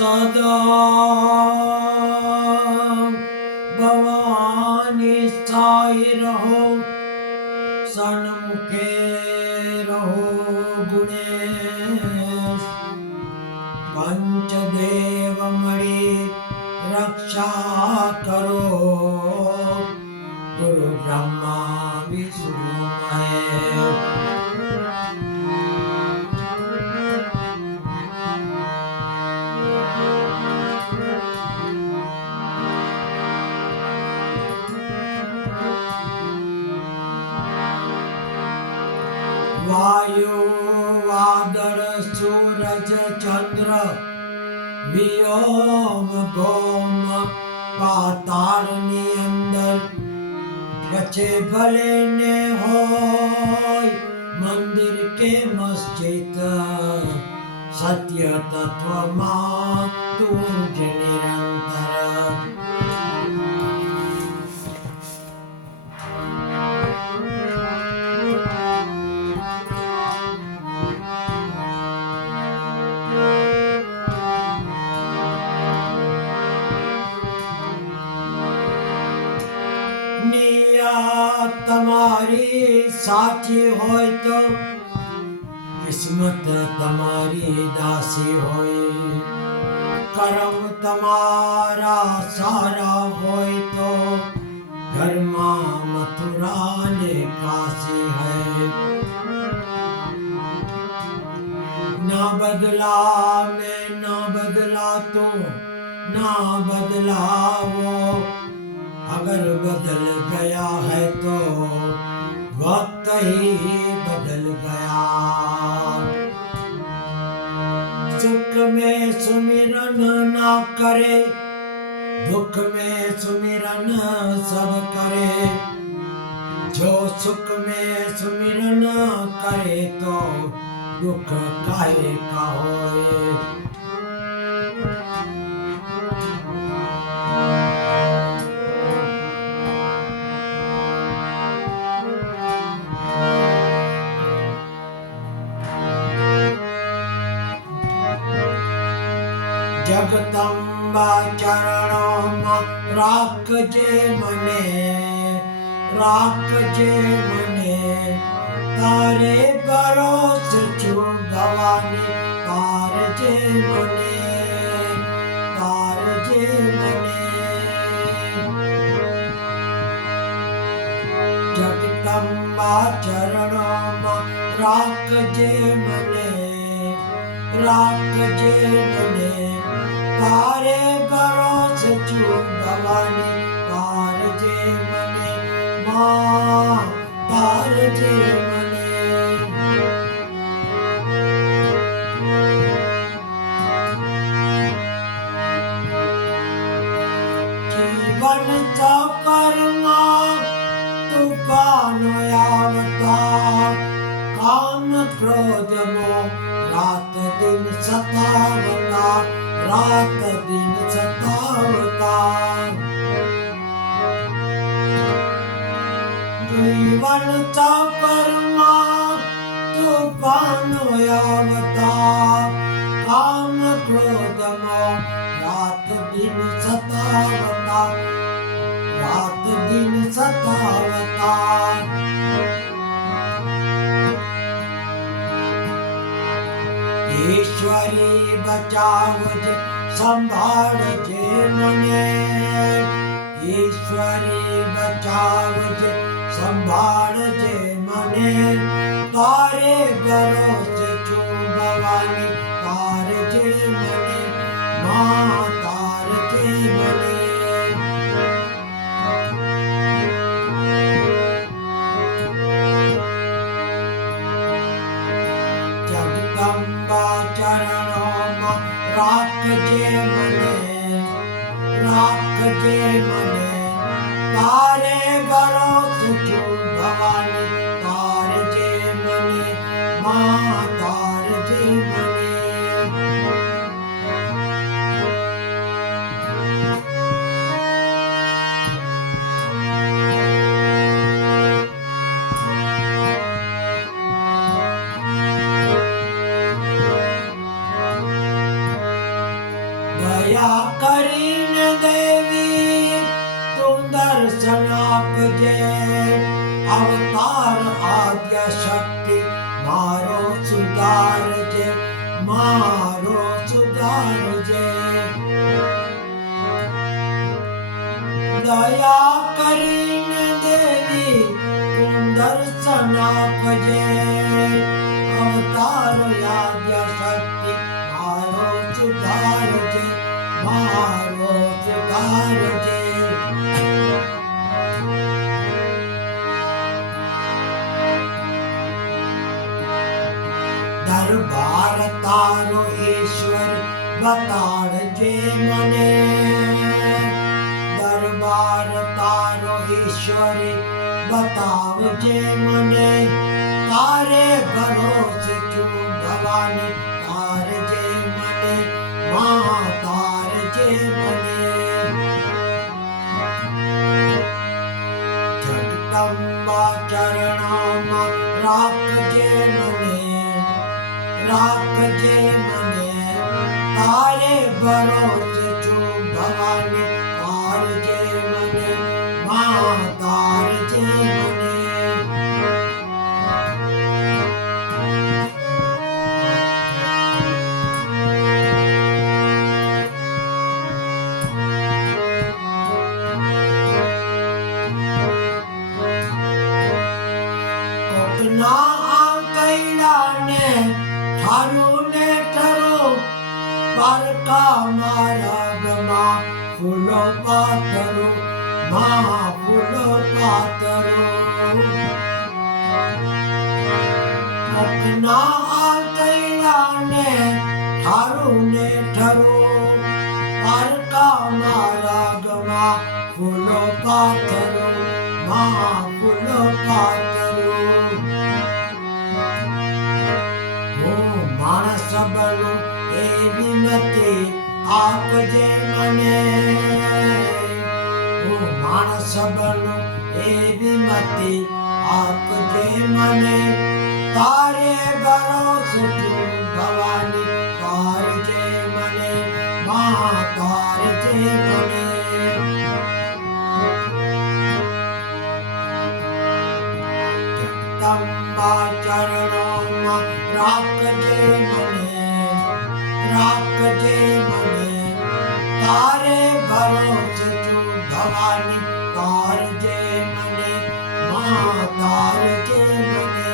सदा भवानी स्थाई रहो, सन्मुखे रहो गुणेश। पंचदेव मणि रक्षा करो, गुरु ब्रह्मा विष्णु महेश। वायु वादळ सूरज चंद्र, व्योम भौम पाताळनी अंदर। वच्चे भले ने होय मंदिर के मस्जिद, सत्य तत्व मां तुझ निरंतर। તમારી સાચી હોય તો કિસ્મત તમારી દાસી હોય, કર્મ તમારા સારા હોય તો ઘરમાં મથુરા ને કાશી है। ना बदला मैं ना बदला तो ना बदलावो, अगर बदल गया है तो वक्त ही बदल गया। सुख में सुमिरन ना करे, दुख में सुमिरन सब करे। जो सुख में सुमिरन करे तो दुख काहे का होए। जगदम्बा चरणों में राखजे मने, राखजे मने। तारे भरोस छू भवानी, तारजे मने, तारजे मने। जगदम्बा चरणों में राखजे मने, राखजे मने। तारे भरोस छू भवानी, तारजे मने मां, तारजे मने। जीवन सफर मां तूफान आवता, काम क्रोध मोह रात दिन सतावता, रात दिन सतावता। जीवन सफर मां तूफान आवता, काम क्रोध मोह रात दिन सतावता, रात दिन सतावता। ईश्वरी बचावजे संभाळजे मने, ईश्वरी बचावजे संभाळजे मने। तारे भरोसे छू भवानी, तारजे मने मां, तारजे मने। जगदम्बा चरणों में राखजे मने, राखजे मने। तारे भरोसे छू भवानी, तारजे मने मां, तारजे मने। અવતાર આદ્ય શક્તિ મારો સુધારજે, મારો સુધારજે. દયા કરીને દેવી તું દર્શન આપજે, અવતાર આદ્ય શક્તિ મારો સુધારજે, મારો સુધારજે. દરબાર તારો ઈશ્વર બતાડજે મને, દરબાર તારો ઈશ્વરી બતાવજે મને. તારે ભરોસે છું ભવાની, તારજે મને મા, તારજે મને. જગદંબા ચરણોમાં રાખજે મને, રાખજે મને. તારે ભરોસે છું ભવાની, તારજે મને મા, તારજે મને. કોકના આંકડાને ઠારું ને ઠરું, પારકા મારા ગમાં ફૂલો પાથરું, મા ફૂલો પાથરું. કોકના આંકડાને ઠારું ને ઠરું, પારકા મારા ગમાં ફૂલો પાથરું, મા ફૂલો પાથરું. માણસ બનું એવી મતિ આપજે મને, હું માણસ બનું એવી મતિ આપજે મને. તારે ભરોસે છું ભવાની, તારજે મને મા, તારજે મને. જગદંબા ચરણોમાં રાખજે મને, રાખજે મને. તારે ભરોસે છું ભવાની, તારજે મને મા, તારજે મને.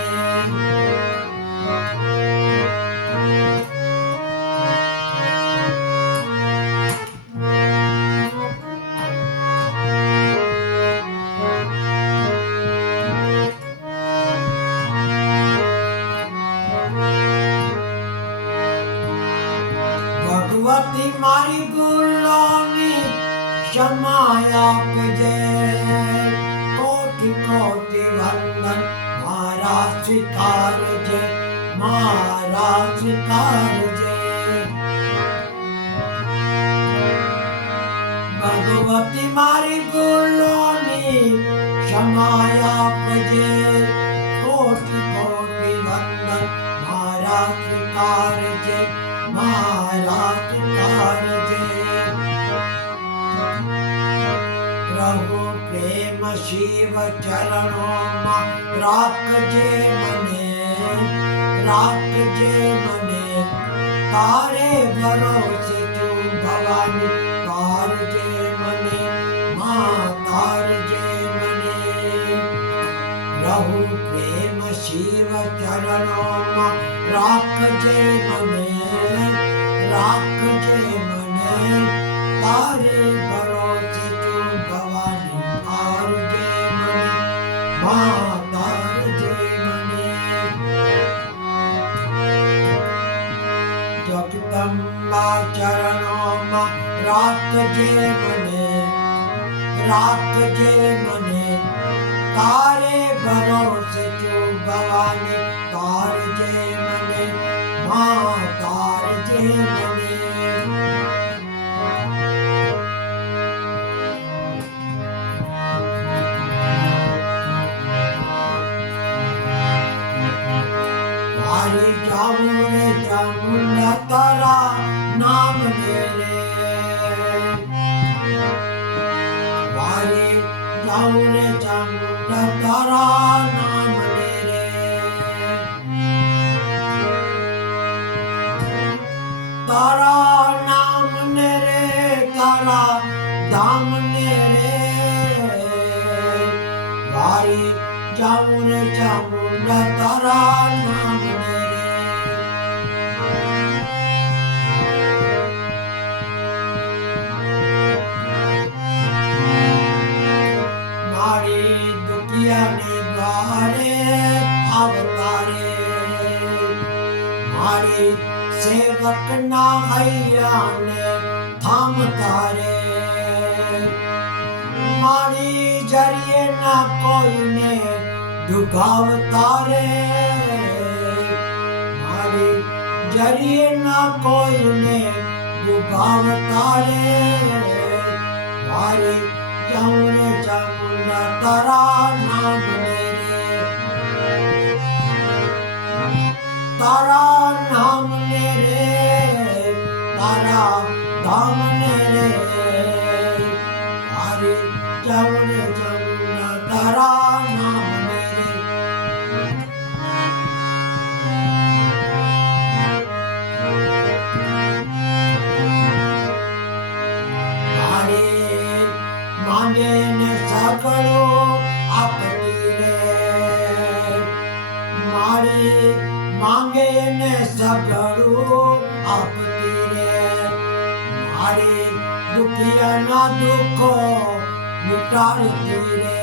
ભગવતી મારી ભૂલોની ક્ષમા આપજે, કોટી કોટી વંદન મારા સ્વીકારજે, મારા સ્વીકારજે. ભગવતી મારી ભૂલોની ક્ષમા આપજે, કોટી કોટી વંદન મારા સ્વીકારજે, મારા સ્વીકારજે. પ્રભુ પ્રેમ શિવ ચરણોમાં રાખજે મને, રાખજે મને. તારે ભરોસે છું ભવાની, તારજે મને મા, તારજે મને. પ્રભુ પ્રેમ શિવ ચરણોમાં રાખજે મને, રાખજે મને. તારે ભરોસે છું ભવાની, તારજે મને મા, તારજે મને. જગદંબા ચરણોમાં રાખજે મને, રાખજે મને. તારે ભરોસે છું ભવાની, તારજે મને મા, તારજે મને. મારી જાઉં રે ચામુંડા તારા નામ મેરે, મારી જાઉં રે ચામુંડા તારા નામ चामुंडा तारा नाम मेरे। मारी दुखिया ने द्वारे अवतारे, मारी सेवक ना हैया ने थाम तारे, मारी जरिए ना कोई ने दुखाव तारे, मारी जरिए ना कोई ने दुखाव तारे। मारी चामुंडा चामुंडा तारा नाम मेरे, तारा नाम मेरे, तारा धाम मेरे। मारी चामुंडा चामुंडा तारा नाम मेरे। मारे मांगे ने सकड़ो आपती रे, मारे मांगे ने सकड़ो आपती रे। मारे दुखिया ना दुखो मिटाड़ती रे,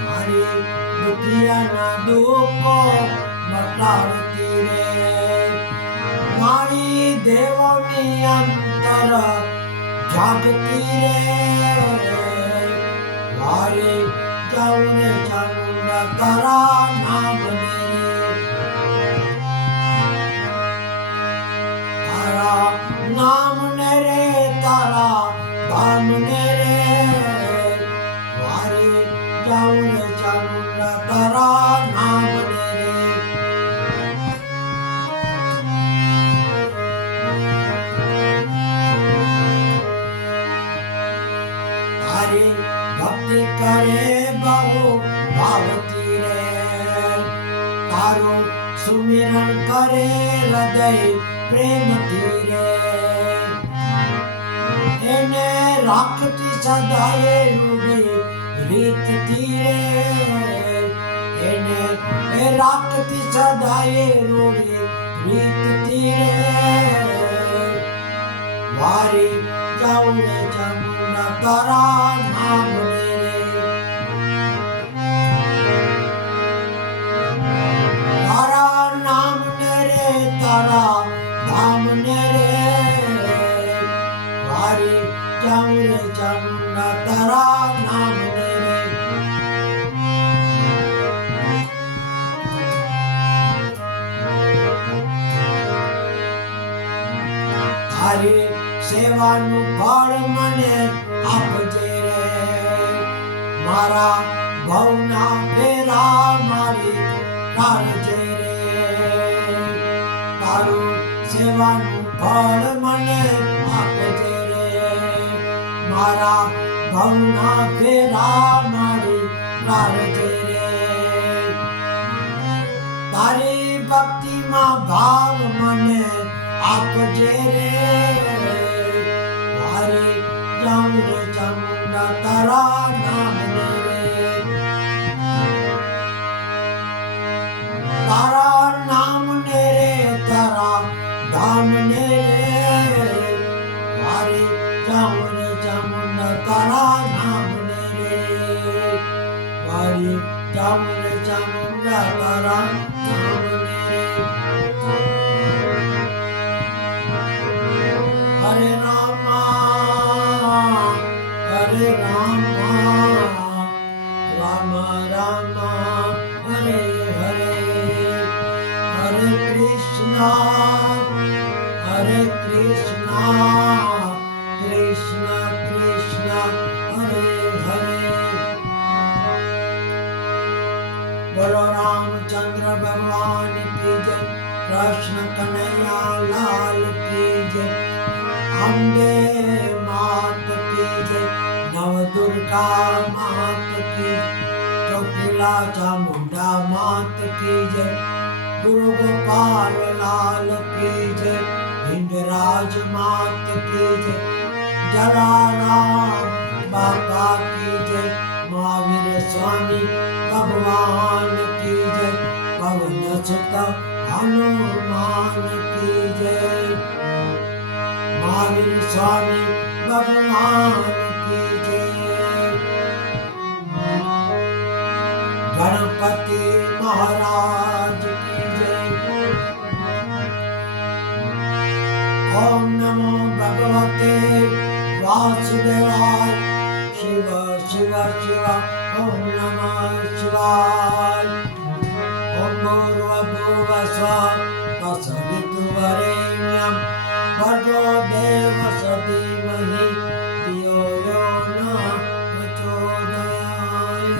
मारे दुखिया ना दुखो मिटाड़ती रे। मारी देवोनी अंतर जागती रे, मारे चामुंडा तारा नाम मेरे, तारा नाम मेरे, तारा धाम मेरे। मारे चामुंडा तारा नाम मेरे। तारी भक्ति करे बहु भावती रे, तारो सुमिरन करे हृदय प्रेम रे। एने राखती सदाए रूढ़ी रीत तीरे, एने राखती सदाए रूढ़ी रीत तीरे। मारी चामुंडा तारा नाम मेरे, तारा नाम मेरे, तारा धाम मेरे। मारी चामुंडा तारा नाम मेरे। तारी सेवानु फळ मने आपजे रे, मारा भवना फेरा मारी काढजे रे। तारू सेवानु फळ मने आपजे रे, मारा भवना फेरा मारी काढजे रे। तारी भक्ति में भाव मने आपजे रे, मारे चामुंडा तारा नाम मेरे, तारा नाम मेरे, तारा धाम मेरे। मारे चामुंडा तारा नाम मेरे, मारे चामुंडा तारा नाम मेरे। हरे रामा राम राम हरे हरे, हरे कृष्णा कृष्णा कृष्णा हरे हरे। बोलो रामचंद्र भगवान की जय, कृष्ण कन्हैया लाल की जय, अम्बे मात की जय, नव दुर्गा मात की, चौकिला चामुंडा मात की जय, गुरु गोपाल लाल की जय, हिंदराज मात की जय, जलाराम बाबा की जय, महावीर स्वामी भगवान की जय, पवन सुत हनुमान की जय, महावीर स्वामी भगवान की जय, गणपति महाराज की जय। ओम नमो भगवते वासुदेवाय, शिव शिव शिव ओम नमः शिवाय। ओम भूर्भुवः स्वः तत्सवितुर्वरेण्यं भर्गो देवस्य धीमहि धियो यो नः प्रचोदयात्,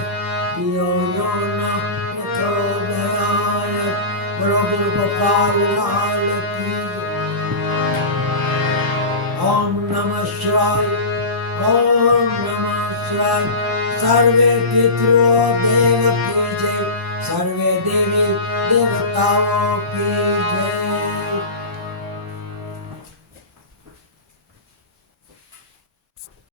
धियो यो नः प्रचोदयात्। बोलो गुरु गोपाल लाल की जय। ओम नमः शिवाय, ओम नमः शिवाय। सर्वे पितरों देव की जय, सर्वे देवी देवताओं की जय।